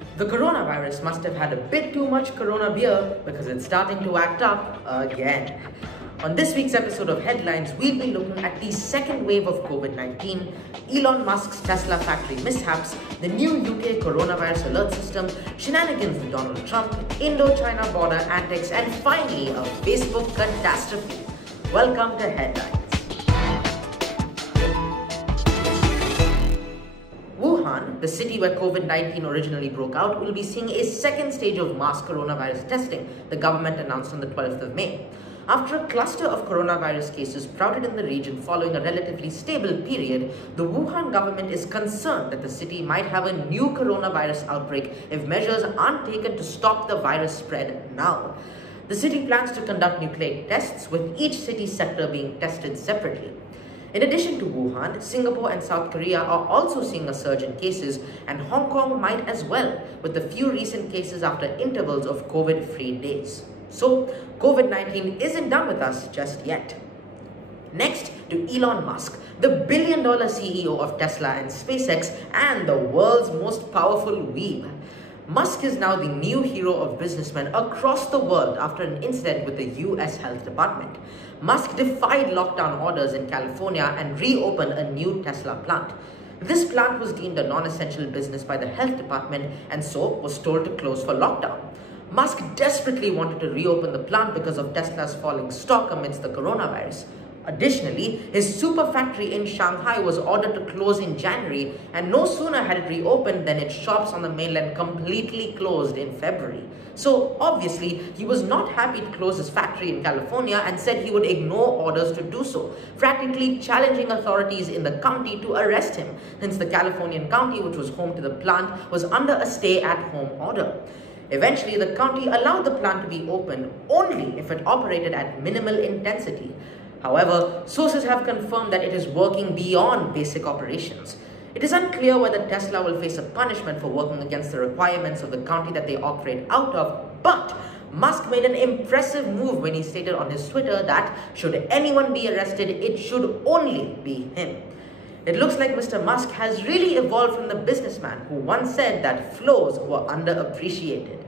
The coronavirus must have had a bit too much Corona beer because it's starting to act up again. On this week's episode of Headlines, we'll be looking at the second wave of COVID-19, Elon Musk's Tesla factory mishaps, the new UK coronavirus alert system, shenanigans with Donald Trump, Indo-China border antics, and finally a Facebook catastrophe. Welcome to Headlines. Wuhan, the city where COVID-19 originally broke out, will be seeing a second stage of mass coronavirus testing, the government announced on the 12th of May. After a cluster of coronavirus cases sprouted in the region following a relatively stable period, the Wuhan government is concerned that the city might have a new coronavirus outbreak if measures aren't taken to stop the virus spread now. The city plans to conduct nucleic tests, with each city sector being tested separately. In addition to Wuhan, Singapore and South Korea are also seeing a surge in cases, and Hong Kong might as well, with the few recent cases after intervals of COVID-free days. So, COVID-19 isn't done with us just yet. Next, to Elon Musk, the billion-dollar CEO of Tesla and SpaceX and the world's most powerful weeb. Musk is now the new hero of businessmen across the world after an incident with the US Health Department. Musk defied lockdown orders in California and reopened a new Tesla plant. This plant was deemed a non-essential business by the health department and so was told to close for lockdown. Musk desperately wanted to reopen the plant because of Tesla's falling stock amidst the coronavirus. Additionally, his super factory in Shanghai was ordered to close in January, and no sooner had it reopened than its shops on the mainland completely closed in February. So obviously, he was not happy to close his factory in California and said he would ignore orders to do so, practically challenging authorities in the county to arrest him, since the Californian county, which was home to the plant, was under a stay-at-home order. Eventually, the county allowed the plant to be opened only if it operated at minimal intensity. However, sources have confirmed that it is working beyond basic operations. It is unclear whether Tesla will face a punishment for working against the requirements of the county that they operate out of, but Musk made an impressive move when he stated on his Twitter that should anyone be arrested, it should only be him. It looks like Mr. Musk has really evolved from the businessman who once said that flows were underappreciated.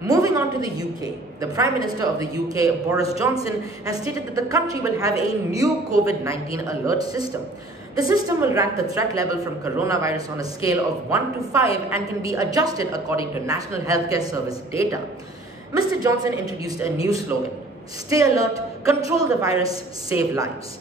Moving on to the UK, the Prime Minister of the UK, Boris Johnson, has stated that the country will have a new COVID-19 alert system. The system will rank the threat level from coronavirus on a scale of 1 to 5 and can be adjusted according to National Healthcare Service data. Mr. Johnson introduced a new slogan: "Stay alert, control the virus, save lives."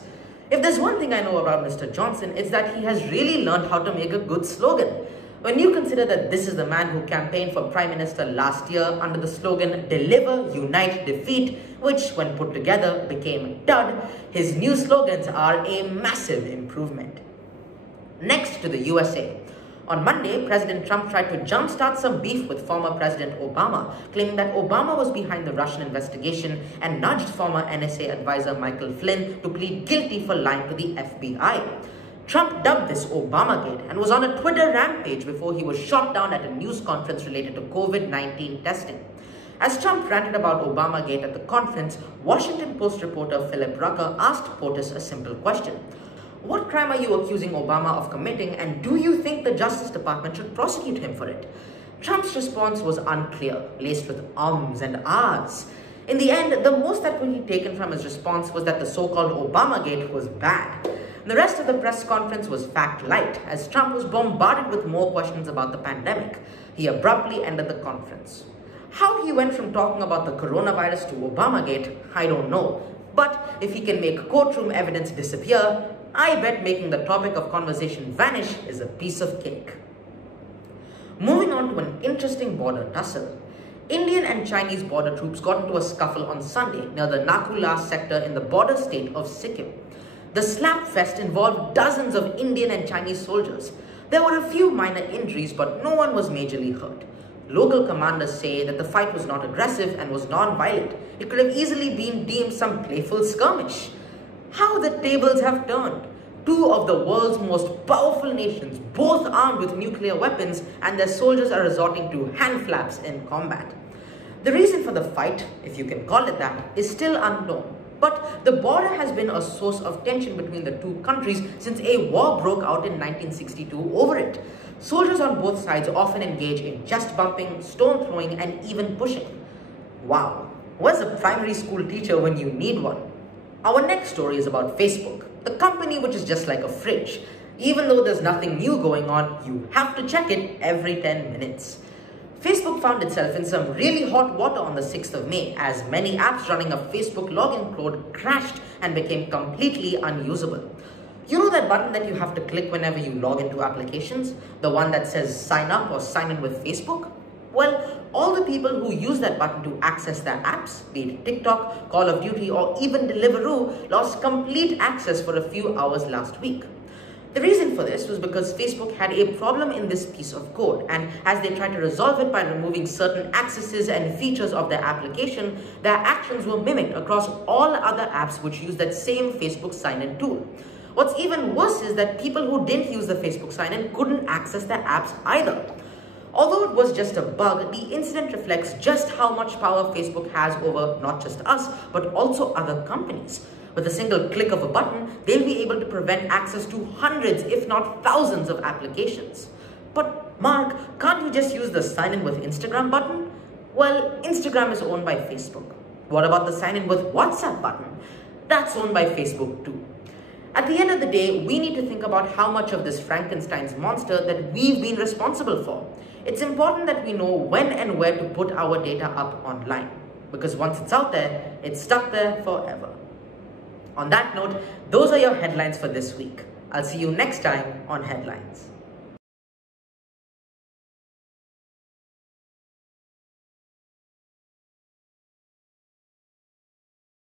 If there's one thing I know about Mr. Johnson, it's that he has really learned how to make a good slogan. When you consider that this is the man who campaigned for Prime Minister last year under the slogan "Deliver, Unite, Defeat," which when put together became DUD, his new slogans are a massive improvement. Next to the USA. On Monday, President Trump tried to jumpstart some beef with former President Obama, claiming that Obama was behind the Russian investigation and nudged former NSA advisor Michael Flynn to plead guilty for lying to the FBI. Trump dubbed this Obamagate and was on a Twitter rampage before he was shot down at a news conference related to COVID-19 testing. As Trump ranted about Obamagate at the conference, Washington Post reporter Philip Rucker asked POTUS a simple question. What crime are you accusing Obama of committing, and do you think the Justice Department should prosecute him for it? Trump's response was unclear, laced with ums and ahs. In the end, the most that could be taken from his response was that the so-called Obamagate was bad. The rest of the press conference was fact-light, as Trump was bombarded with more questions about the pandemic. He abruptly ended the conference. How he went from talking about the coronavirus to Obamagate, I don't know. But if he can make courtroom evidence disappear, I bet making the topic of conversation vanish is a piece of cake. Moving on to an interesting border tussle. Indian and Chinese border troops got into a scuffle on Sunday near the Naku La sector in the border state of Sikkim. The slap fest involved dozens of Indian and Chinese soldiers. There were a few minor injuries, but no one was majorly hurt. Local commanders say that the fight was not aggressive and was non-violent. It could have easily been deemed some playful skirmish. How the tables have turned. Two of the world's most powerful nations, both armed with nuclear weapons, and their soldiers are resorting to hand flaps in combat. The reason for the fight, if you can call it that, is still unknown. But the border has been a source of tension between the two countries since a war broke out in 1962 over it. Soldiers on both sides often engage in chest bumping, stone throwing, and even pushing. Wow, where's a primary school teacher when you need one? Our next story is about Facebook, the company which is just like a fridge. Even though there's nothing new going on, you have to check it every 10 minutes. Facebook found itself in some really hot water on the 6th of May as many apps running a Facebook login code crashed and became completely unusable. You know that button that you have to click whenever you log into applications? The one that says sign up or sign in with Facebook? Well, all the people who use that button to access their apps, be it TikTok, Call of Duty, or even Deliveroo, lost complete access for a few hours last week. The reason for this was because Facebook had a problem in this piece of code, and as they tried to resolve it by removing certain accesses and features of their application, their actions were mimicked across all other apps which use that same Facebook sign-in tool. What's even worse is that people who didn't use the Facebook sign-in couldn't access their apps either. Although it was just a bug, the incident reflects just how much power Facebook has over not just us, but also other companies. With a single click of a button, they'll be able to prevent access to hundreds, if not thousands of applications. But Mark, can't you just use the sign in with Instagram button? Well, Instagram is owned by Facebook. What about the sign in with WhatsApp button? That's owned by Facebook too. At the end of the day, we need to think about how much of this Frankenstein's monster that we've been responsible for. It's important that we know when and where to put our data up online, because once it's out there, it's stuck there forever. On that note, those are your headlines for this week. I'll see you next time on Headlines.